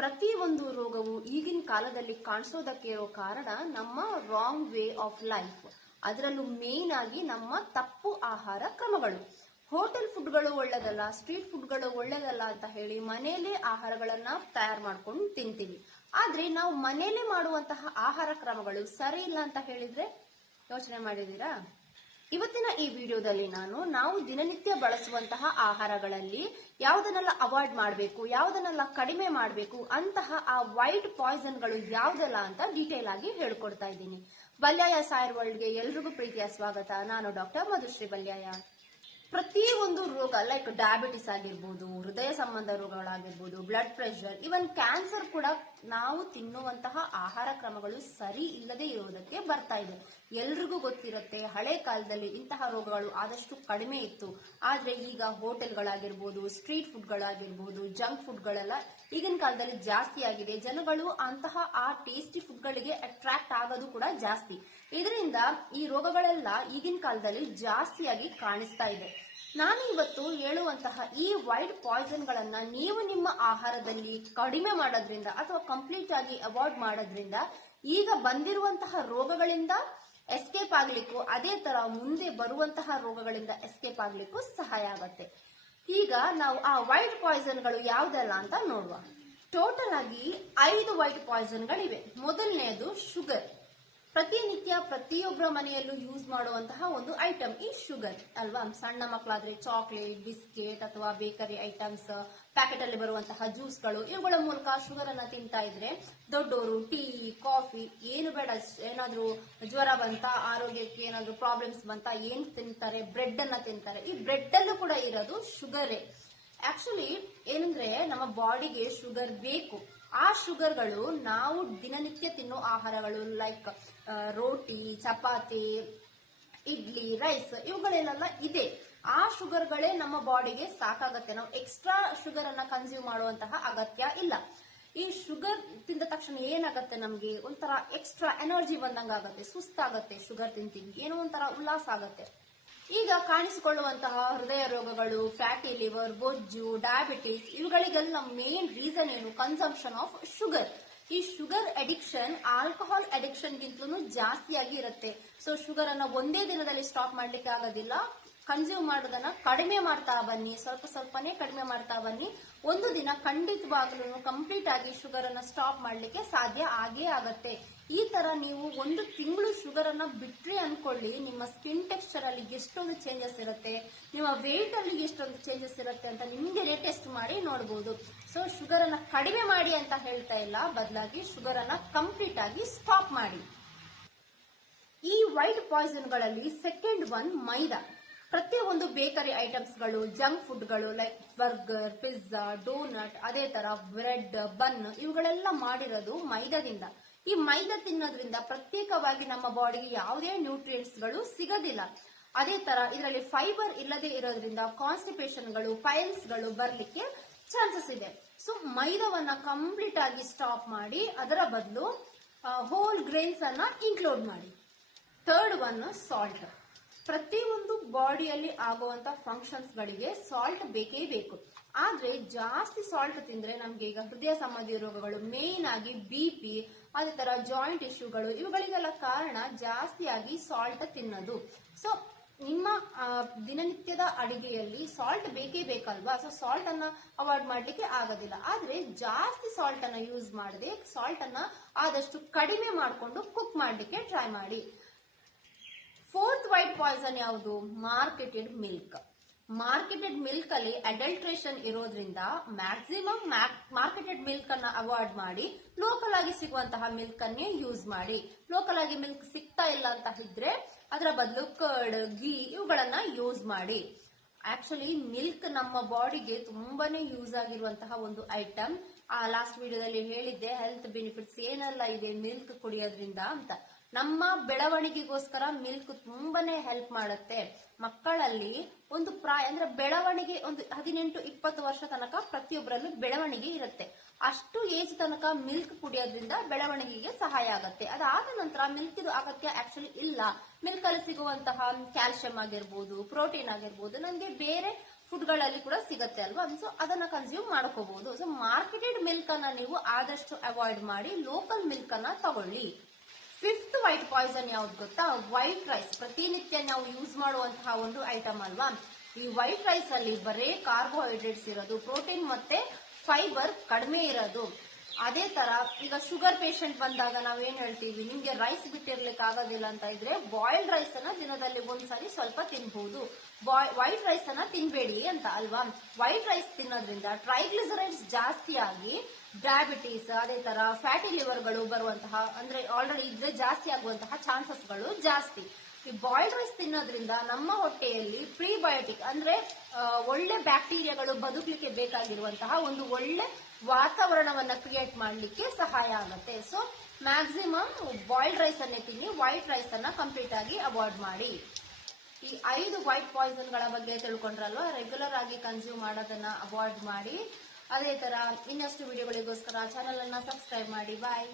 ಪ್ರತಿ ಒಂದು ರೋಗವು ಈಗಿನ ಕಾಲದಲ್ಲಿ ಕಾಣಿಸೋದಕ್ಕೆ ಇರೋ ಕಾರಣ ನಮ್ಮ ರಾಂಗ್ ವೇ ಆಫ್ ಲೈಫ್, ಅದರಲ್ಲೂ ಮೇನ್ ಆಗಿ ನಮ್ಮ ತಪ್ಪು ಆಹಾರ ಕ್ರಮಗಳು. ಹೋಟೆಲ್ ಫುಡ್ಗಳು ಒಳ್ಳೇದಲ್ಲ, ಸ್ಟ್ರೀಟ್ ಫುಡ್ಗಳು ಒಳ್ಳೇದಲ್ಲ ಅಂತ ಹೇಳಿ ಮನೆಯಲ್ಲೇ ಆಹಾರಗಳನ್ನ ತಯಾರು ಮಾಡ್ಕೊಂಡು ತಿಂತೀವಿ. ಆದ್ರೆ ನಾವು ಮನೆಯಲ್ಲೇ ಮಾಡುವಂತಹ ಆಹಾರ ಕ್ರಮಗಳು ಸರಿ ಇಲ್ಲ ಅಂತ ಹೇಳಿದ್ರೆ ಯೋಚನೆ ಮಾಡಿದೀರಾ? ಇವತ್ತಿನ ಈ ವಿಡಿಯೋದಲ್ಲಿ ನಾವು ದಿನನಿತ್ಯ ಬಳಸುವಂತಹ ಆಹಾರಗಳಲ್ಲಿ ಯಾವುದನ್ನೆಲ್ಲ ಅವಾಯ್ಡ್ ಮಾಡಬೇಕು, ಯಾವುದನ್ನೆಲ್ಲ ಕಡಿಮೆ ಮಾಡಬೇಕು ಅಂತಹ ಆ ವೈಟ್ ಪಾಯ್ಸನ್ಗಳು ಯಾವುದೆಲ್ಲ ಅಂತ ಡೀಟೇಲ್ ಆಗಿ ಹೇಳ್ಕೊಡ್ತಾ ಇದ್ದೀನಿ. ಬಲ್ಯಾಯ ಸಾಯರ್ ವರ್ಲ್ಡ್ಗೆ ಎಲ್ರಿಗೂ ಪ್ರೀತಿಯ ಸ್ವಾಗತ. ನಾನು ಡಾಕ್ಟರ್ ಮಧುಶ್ರೀ ಬಲ್ಯಾಯ. ಪ್ರತಿ ಒಂದು ರೋಗ ಲೈಕ್ ಡಯಾಬಿಟಿಸ್ ಆಗಿರ್ಬೋದು, ಹೃದಯ ಸಂಬಂಧ ರೋಗಗಳಾಗಿರ್ಬೋದು, ಬ್ಲಡ್ ಪ್ರೆಷರ್, ಇವನ್ ಕ್ಯಾನ್ಸರ್ ಕೂಡ ನಾವು ತಿನ್ನುವಂತಹ ಆಹಾರ ಕ್ರಮಗಳು ಸರಿ ಇಲ್ಲದೆ ಇರುವುದಕ್ಕೆ ಬರ್ತಾ ಇದೆ. ಎಲ್ರಿಗೂ ಗೊತ್ತಿರುತ್ತೆ, ಹಳೆ ಕಾಲದಲ್ಲಿ ಇಂತಹ ರೋಗಗಳು ಆದಷ್ಟು ಕಡಿಮೆ ಇತ್ತು. ಆದ್ರೆ ಈಗ ಹೋಟೆಲ್ಗಳಾಗಿರ್ಬೋದು, ಸ್ಟ್ರೀಟ್ ಫುಡ್ಗಳಾಗಿರ್ಬೋದು, ಜಂಕ್ ಫುಡ್ಗಳೆಲ್ಲ ಈಗಿನ ಕಾಲದಲ್ಲಿ ಜಾಸ್ತಿ ಆಗಿದೆ. ಜನಗಳು ಅಂತಹ ಆ ಟೇಸ್ಟಿ ಫುಡ್ಗಳಿಗೆ ಅಟ್ರಾಕ್ಟ್ ಆಗೋದು ಕೂಡ ಜಾಸ್ತಿ. ಇದರಿಂದ ಈ ರೋಗಗಳೆಲ್ಲ ಈಗಿನ ಕಾಲದಲ್ಲಿ ಜಾಸ್ತಿಯಾಗಿ ಕಾಣಿಸ್ತಾ ಇದೆ. ನಾನು ಇವತ್ತು ಹೇಳುವಂತಹ ಈ ವೈಟ್ ಪಾಯ್ಸನ್ ಗಳನ್ನ ನೀವು ನಿಮ್ಮ ಆಹಾರದಲ್ಲಿ ಕಡಿಮೆ ಮಾಡೋದ್ರಿಂದ ಅಥವಾ ಕಂಪ್ಲೀಟ್ ಆಗಿ ಅವಾಯ್ಡ್ ಮಾಡೋದ್ರಿಂದ ಈಗ ಬಂದಿರುವಂತಹ ರೋಗಗಳಿಂದ ಎಸ್ಕೇಪ್ ಆಗ್ಲಿಕ್ಕೂ, ಅದೇ ತರ ಮುಂದೆ ಬರುವಂತಹ ರೋಗಗಳಿಂದ ಎಸ್ಕೇಪ್ ಆಗ್ಲಿಕ್ಕೂ ಸಹಾಯ ಆಗತ್ತೆ. ಈಗ ನಾವು ಆ ವೈಟ್ ಪಾಯ್ಸನ್ ಗಳು ಯಾವುದೆಲ್ಲ ಅಂತ ನೋಡುವ. ಟೋಟಲ್ ಆಗಿ 5 ವೈಟ್ ಪಾಯ್ಸನ್ ಗಳಿವೆ. ಮೊದಲನೆಯದು ಶುಗರ್. ಪ್ರತಿನಿತ್ಯ ಪ್ರತಿಯೊಬ್ಬರ ಮನೆಯಲ್ಲೂ ಯೂಸ್ ಮಾಡುವಂತಹ ಒಂದು ಐಟಮ್ ಈ ಶುಗರ್ ಅಲ್ವಾ. ಸಣ್ಣ ಮಕ್ಕಳಾದ್ರೆ ಚಾಕ್ಲೇಟ್, ಬಿಸ್ಕೆಟ್ ಅಥವಾ ಬೇಕರಿ ಐಟಮ್ಸ್, ಪ್ಯಾಕೆಟ್ ಅಲ್ಲಿ ಬರುವಂತಹ ಜ್ಯೂಸ್ಗಳು, ಇವುಗಳ ಮೂಲಕ ಶುಗರ್ ಅನ್ನ ತಿಂತಾ ಇದ್ರೆ ದೊಡ್ಡವರು ಟೀ, ಕಾಫಿ ಏನು ಬೇಡ, ಏನಾದ್ರೂ ಜ್ವರ ಬಂತ, ಆರೋಗ್ಯಕ್ಕೆ ಏನಾದ್ರೂ ಪ್ರಾಬ್ಲಮ್ಸ್ ಬಂತ ಏನ್ ತಿಂತಾರೆ? ಬ್ರೆಡ್ ಅನ್ನ ತಿಂತಾರೆ. ಈ ಬ್ರೆಡ್ ಅಲ್ಲೂ ಕೂಡ ಇರೋದು ಶುಗರೇ. ಆಕ್ಚುಲಿ ಏನಂದ್ರೆ ನಮ್ಮ ಬಾಡಿಗೆ ಶುಗರ್ ಬೇಕು. ಆ ಶುಗರ್ಗಳು ನಾವು ದಿನನಿತ್ಯ ತಿನ್ನೋ ಆಹಾರಗಳು ಲೈಕ್ ರೋಟಿ, ಚಪಾತಿ, ಇಡ್ಲಿ, ರೈಸ್ ಇವುಗಳೆಲ್ಲ ಇದೆ. ಆ ಶುಗರ್ಗಳೇ ನಮ್ಮ ಬಾಡಿಗೆ ಸಾಕಾಗತ್ತೆ. ನಾವು ಎಕ್ಸ್ಟ್ರಾ ಶುಗರ್ ಅನ್ನ ಕನ್ಸ್ಯೂಮ್ ಮಾಡುವಂತಹ ಅಗತ್ಯ ಇಲ್ಲ. ಈ ಶುಗರ್ ತಿಂದ ತಕ್ಷಣ ಏನಾಗತ್ತೆ, ನಮ್ಗೆ ಒಂಥರ ಎಕ್ಸ್ಟ್ರಾ ಎನರ್ಜಿ ಬಂದಂಗಾಗತ್ತೆ, ಸುಸ್ತಾಗತ್ತೆ. ಶುಗರ್ ತಿಂತೀವಿ, ಏನೋ ಒಂಥರ ಉಲ್ಲಾಸ ಆಗತ್ತೆ. ಈಗ ಕಾಣಿಸಿಕೊಳ್ಳುವಂತಹ ಹೃದಯ ರೋಗಗಳು, ಫ್ಯಾಟಿ ಲಿವರ್, ಬೊಜ್ಜು, ಡಯಾಬಿಟಿಸ್ ಇವುಗಳಿಗೆಲ್ಲ ಮೇನ್ ರೀಸನ್ ಏನು? Consumption of sugar. ಈ ಶುಗರ್ ಅಡಿಕ್ಷನ್ ಆಲ್ಕೋಹಾಲ್ ಅಡಿಕ್ಷನ್ ಗಿಂತಲೂ ಜಾಸ್ತಿಯಾಗಿ ಇರುತ್ತೆ. ಸೊ ಶುಗರ್ ಅನ್ನ ಒಂದೇ ದಿನದಲ್ಲಿ ಸ್ಟಾಪ್ ಮಾಡ್ಲಿಕ್ಕೆ ಆಗೋದಿಲ್ಲ. ಕನ್ಸ್ಯೂಮ್ ಮಾಡೋದನ್ನ ಕಡಿಮೆ ಮಾಡ್ತಾ ಬನ್ನಿ, ಸ್ವಲ್ಪ ಸ್ವಲ್ಪನೇ ಕಡಿಮೆ ಮಾಡ್ತಾ ಬನ್ನಿ. ಒಂದು ದಿನ ಖಂಡಿತವಾಗ್ಲೂ ಕಂಪ್ಲೀಟ್ ಆಗಿ ಶುಗರ್ ಅನ್ನ ಸ್ಟಾಪ್ ಮಾಡ್ಲಿಕ್ಕೆ ಸಾಧ್ಯ ಆಗೇ ಆಗತ್ತೆ. ಈ ತರ ನೀವು 1 ತಿಂಗಳು ಶುಗರ್ ಅನ್ನ ಬಿಟ್ರಿ ಅನ್ಕೊಳ್ಳಿ, ನಿಮ್ಮ ಸ್ಕಿನ್ ಟೆಕ್ಸ್ಚರ್ ಅಲ್ಲಿ ಎಷ್ಟೊಂದು ಚೇಂಜಸ್ ಇರುತ್ತೆ, ನಿಮ್ಮ ವೇಟ್ ಅಲ್ಲಿ ಎಷ್ಟೊಂದು ಚೇಂಜಸ್ ಇರುತ್ತೆ ಅಂತ ನಿಮ್ಗೆ ಟೆಸ್ಟ್ ಮಾಡಿ ನೋಡಬಹುದು. ಸೊ ಶುಗರ್ ಅನ್ನ ಕಡಿಮೆ ಮಾಡಿ ಅಂತ ಹೇಳ್ತಾ ಇಲ್ಲ, ಬದಲಾಗಿ ಶುಗರ್ ಅನ್ನ ಕಂಪ್ಲೀಟ್ ಆಗಿ ಸ್ಟಾಪ್ ಮಾಡಿ. ಈ ವೈಟ್ ಪಾಯ್ಸನ್ ಗಳಲ್ಲಿ ಸೆಕೆಂಡ್ ಒನ್ ಮೈದಾ. ಪ್ರತಿಯೊಂದು ಬೇಕರಿ ಐಟಮ್ಸ್ ಗಳು, ಜಂಕ್ ಫುಡ್ ಗಳು ಲೈಕ್ ಬರ್ಗರ್, ಪಿಜ್ಜಾ, ಡೋನಟ್, ಅದೇ ತರ ಬ್ರೆಡ್, ಬನ್ ಇವುಗಳೆಲ್ಲ ಮಾಡಿರೋದು ಮೈದಾದಿಂದ. ಈ ಮೈದಾ ತಿನ್ನೋದ್ರಿಂದ ಪ್ರತ್ಯೇಕವಾಗಿ ನಮ್ಮ ಬಾಡಿಗೆ ಯಾವುದೇ ನ್ಯೂಟ್ರಿಯೆಂಟ್ಸ್ ಗಳು ಸಿಗೋದಿಲ್ಲ. ಅದೇ ತರ ಇದರಲ್ಲಿ ಫೈಬರ್ ಇಲ್ಲದೆ ಇರೋದ್ರಿಂದ ಕಾನ್ಸ್ಟಿಪೇಷನ್ ಗಳು, ಪೈಲ್ಸ್ ಗಳು ಬರ್ಲಿಕ್ಕೆ ಚಾನ್ಸಸ್ ಇದೆ. ಸೊ ಮೈದಾವನ್ನ ಕಂಪ್ಲೀಟ್ ಆಗಿ ಸ್ಟಾಪ್ ಮಾಡಿ ಅದರ ಬದಲು ಹೋಲ್ ಗ್ರೇನ್ಸ್ ಅನ್ನ ಇನ್ಕ್ಲೂಡ್ ಮಾಡಿ. Third one salt. ಪ್ರತಿಯೊಂದು ಬಾಡಿಯಲ್ಲಿ ಆಗುವಂತ ಫಂಕ್ಷನ್ಸ್ ಗಳಿಗೆ ಸಾಲ್ಟ್ ಬೇಕೇ ಬೇಕು. ಆದ್ರೆ ಜಾಸ್ತಿ ಸಾಲ್ಟ್ ತಿಂದ್ರೆ ನಮ್ಗೆ ಈಗ ಹೃದಯ ಸಂಬಂಧಿ ರೋಗಗಳು, ಮೇನ್ ಆಗಿ BP, ಅದೇ ತರ ಜಾಯಿಂಟ್ ಇಶ್ಯೂಗಳು ಇವುಗಳಿಗೆಲ್ಲ ಕಾರಣ ಜಾಸ್ತಿಯಾಗಿ ಸಾಲ್ಟ್ ತಿನ್ನೋದು. ಸೊ ನಿಮ್ಮ ದಿನನಿತ್ಯದ ಅಡಿಗೆಯಲ್ಲಿ ಸಾಲ್ಟ್ ಬೇಕೇ ಬೇಕಲ್ವಾ. ಸೊ ಸಾಲ್ಟ್ ಅನ್ನ ಅವಾಯ್ಡ್ ಮಾಡ್ಲಿಕ್ಕೆ ಆಗೋದಿಲ್ಲ. ಆದ್ರೆ ಜಾಸ್ತಿ ಸಾಲ್ಟ್ ಅನ್ನ ಯೂಸ್ ಮಾಡದೆ ಸಾಲ್ಟ್ ಅನ್ನ ಆದಷ್ಟು ಕಡಿಮೆ ಮಾಡಿಕೊಂಡು ಕುಕ್ ಮಾಡ್ಲಿಕ್ಕೆ ಟ್ರೈ ಮಾಡಿ. ಫೋರ್ತ್ ವೈಟ್ ಪಾಯ್ಸನ್ ಯಾವುದು? Marketed milk. ಮಾರ್ಕೆಟೆಡ್ ಮಿಲ್ಕ್ ಅಲ್ಲಿ ಅಡಲ್ಟ್ರೇಷನ್ ಇರೋದ್ರಿಂದ ಮ್ಯಾಕ್ಸಿಮಮ್ ಮಾರ್ಕೆಟೆಡ್ ಮಿಲ್ಕ್ ಅನ್ನ ಅವಾಯ್ಡ್ ಮಾಡಿ ಲೋಕಲ್ ಆಗಿ ಸಿಗುವಂತಹ ಮಿಲ್ಕ್ ಅನ್ನೇ ಯೂಸ್ ಮಾಡಿ. ಲೋಕಲ್ ಆಗಿ ಮಿಲ್ಕ್ ಸಿಗ್ತಾ ಇಲ್ಲ ಅಂತ ಇದ್ರೆ ಅದರ ಬದಲು ಕರ್ಡ್, ಘೀ ಇವುಗಳನ್ನ ಯೂಸ್ ಮಾಡಿ. ಆಕ್ಚುಲಿ ಮಿಲ್ಕ್ ನಮ್ಮ ಬಾಡಿಗೆ ತುಂಬಾನೇ ಯೂಸ್ ಆಗಿರುವಂತಹ ಒಂದು ಐಟಮ್. ಲಾಸ್ಟ್ ವಿಡಿಯೋದಲ್ಲಿ ಹೇಳಿದ್ದೆ ಹೆಲ್ತ್ ಬೆನಿಫಿಟ್ಸ್ ಏನೆಲ್ಲ ಇದೆ ಮಿಲ್ಕ್ ಕುಡಿಯೋದ್ರಿಂದ ಅಂತ. ನಮ್ಮ ಬೆಳವಣಿಗೆಗೋಸ್ಕರ ಮಿಲ್ಕ್ ತುಂಬಾನೇ ಹೆಲ್ಪ್ ಮಾಡುತ್ತೆ. ಮಕ್ಕಳಲ್ಲಿ ಒಂದು ಪ್ರಾಯ ಅಂದ್ರೆ ಬೆಳವಣಿಗೆ ಒಂದು 18-20 ವರ್ಷ ತನಕ ಪ್ರತಿಯೊಬ್ಬರಲ್ಲೂ ಬೆಳವಣಿಗೆ ಇರುತ್ತೆ. ಅಷ್ಟು ಏಜ್ ತನಕ ಮಿಲ್ಕ್ ಕುಡಿಯೋದ್ರಿಂದ ಬೆಳವಣಿಗೆಗೆ ಸಹಾಯ ಆಗುತ್ತೆ. ಅದಾದ ನಂತರ ಮಿಲ್ಕ್ ಇದು ಅಗತ್ಯ ಆಕ್ಚುಲಿ ಇಲ್ಲ. ಮಿಲ್ಕ್ ಅಲ್ಲಿ ಸಿಗುವಂತಹ ಕ್ಯಾಲ್ಸಿಯಂ ಆಗಿರ್ಬೋದು, ಪ್ರೋಟೀನ್ ಆಗಿರ್ಬೋದು ನಮ್ಗೆ ಬೇರೆ ಫುಡ್ಗಳಲ್ಲಿ ಕೂಡ ಸಿಗತ್ತೆ ಅಲ್ವಾ. ಸೊ ಅದನ್ನ ಕನ್ಸ್ಯೂಮ್ ಮಾಡ್ಕೋಬಹುದು. ಸೊ ಮಾರ್ಕೆಟೆಡ್ ಮಿಲ್ಕ್ ಅನ್ನ ನೀವು ಆದಷ್ಟು ಅವಾಯ್ಡ್ ಮಾಡಿ, ಲೋಕಲ್ ಮಿಲ್ಕ್ ಅನ್ನ ತಗೊಳ್ಳಿ. ಫಿಫ್ತ್ ವೈಟ್ ಪಾಯ್ಸನ್ ಯಾವ್ದು ಗೊತ್ತಾ? White rice. ಪ್ರತಿನಿತ್ಯ ನಾವು ಯೂಸ್ ಮಾಡುವಂತಹ ಒಂದು ಐಟಮ್ ಅಲ್ವಾ. ಈ ವೈಟ್ ರೈಸ್ ಅಲ್ಲಿ ಬರೇ ಕಾರ್ಬೋಹೈಡ್ರೇಟ್ಸ್ ಇರೋದು, ಪ್ರೋಟೀನ್ ಮತ್ತೆ ಫೈಬರ್ ಕಡಿಮೆ ಇರೋದು. ಅದೇ ತರ ಈಗ ಶುಗರ್ ಪೇಷಂಟ್ ಬಂದಾಗ ನಾವೇನ್ ಹೇಳ್ತೀವಿ, ನಿಮ್ಗೆ ರೈಸ್ ಬಿಟ್ಟಿರ್ಲಿಕ್ಕೆ ಆಗೋದಿಲ್ಲ ಅಂತ ಇದ್ರೆ ಬಾಯ್ಲ್ಡ್ ರೈಸ್ ಅನ್ನ ದಿನದಲ್ಲಿ ಒಂದ್ಸರಿ ಸ್ವಲ್ಪ ತಿನ್ಬಹುದು, ವೈಟ್ ರೈಸ್ ಅನ್ನ ತಿನ್ಬೇಡಿ ಅಂತ ಅಲ್ವಾ. ವೈಟ್ ರೈಸ್ ತಿನ್ನೋದ್ರಿಂದ ಟ್ರೈಗ್ಲಿಸರೈಡ್ಸ್ ಜಾಸ್ತಿ ಆಗಿ ಡಯಾಬಿಟೀಸ್, ಅದೇ ತರ ಫ್ಯಾಟಿ ಲಿವರ್ಗಳು ಬರುವಂತಹ, ಅಂದ್ರೆ ಆಲ್ರೆಡಿ ಇದ್ರೆ ಜಾಸ್ತಿ ಆಗುವಂತಹ ಚಾನ್ಸಸ್ಗಳು ಜಾಸ್ತಿ. ಈ ಬಾಯ್ಲ್ಡ್ ರೈಸ್ ತಿನ್ನೋದ್ರಿಂದ ನಮ್ಮ ಹೊಟ್ಟೆಯಲ್ಲಿ ಪ್ರೀಬಯೋಟಿಕ್ ಅಂದ್ರೆ ಒಳ್ಳೆ ಬ್ಯಾಕ್ಟೀರಿಯಾಗಳು ಬದುಕಲಿಕ್ಕೆ ಬೇಕಾಗಿರುವಂತಹ ಒಂದು ಒಳ್ಳೆ ವಾತಾವರಣವನ್ನ ಕ್ರಿಯೇಟ್ ಮಾಡ್ಲಿಕ್ಕೆ ಸಹಾಯ ಆಗುತ್ತೆ. ಸೊ ಮ್ಯಾಕ್ಸಿಮಮ್ ಬಾಯ್ಲ್ಡ್ ರೈಸ್ ಅನ್ನೇ ತಿನ್ನಿ, ವೈಟ್ ರೈಸ್ ಅನ್ನ ಕಂಪ್ಲೀಟ್ ಆಗಿ ಅವಾಯ್ಡ್ ಮಾಡಿ. ಈ 5 ವೈಟ್ ಪಾಯ್ಸನ್ ಗಳ ಬಗ್ಗೆ ತಿಳ್ಕೊಂಡ್ರಲ್ವಾ. ರೆಗ್ಯುಲರ್ ಆಗಿ ಕನ್ಸ್ಯೂಮ್ ಮಾಡೋದನ್ನ ಅವಾಯ್ಡ್ ಮಾಡಿ. ಅದೇ ತರ ಇನ್ನಷ್ಟು ವಿಡಿಯೋಗಳಿಗೋಸ್ಕರ ಚಾನೆಲ್ ಅನ್ನ ಸಬ್ಸ್ಕ್ರೈಬ್ ಮಾಡಿ. ಬಾಯ್.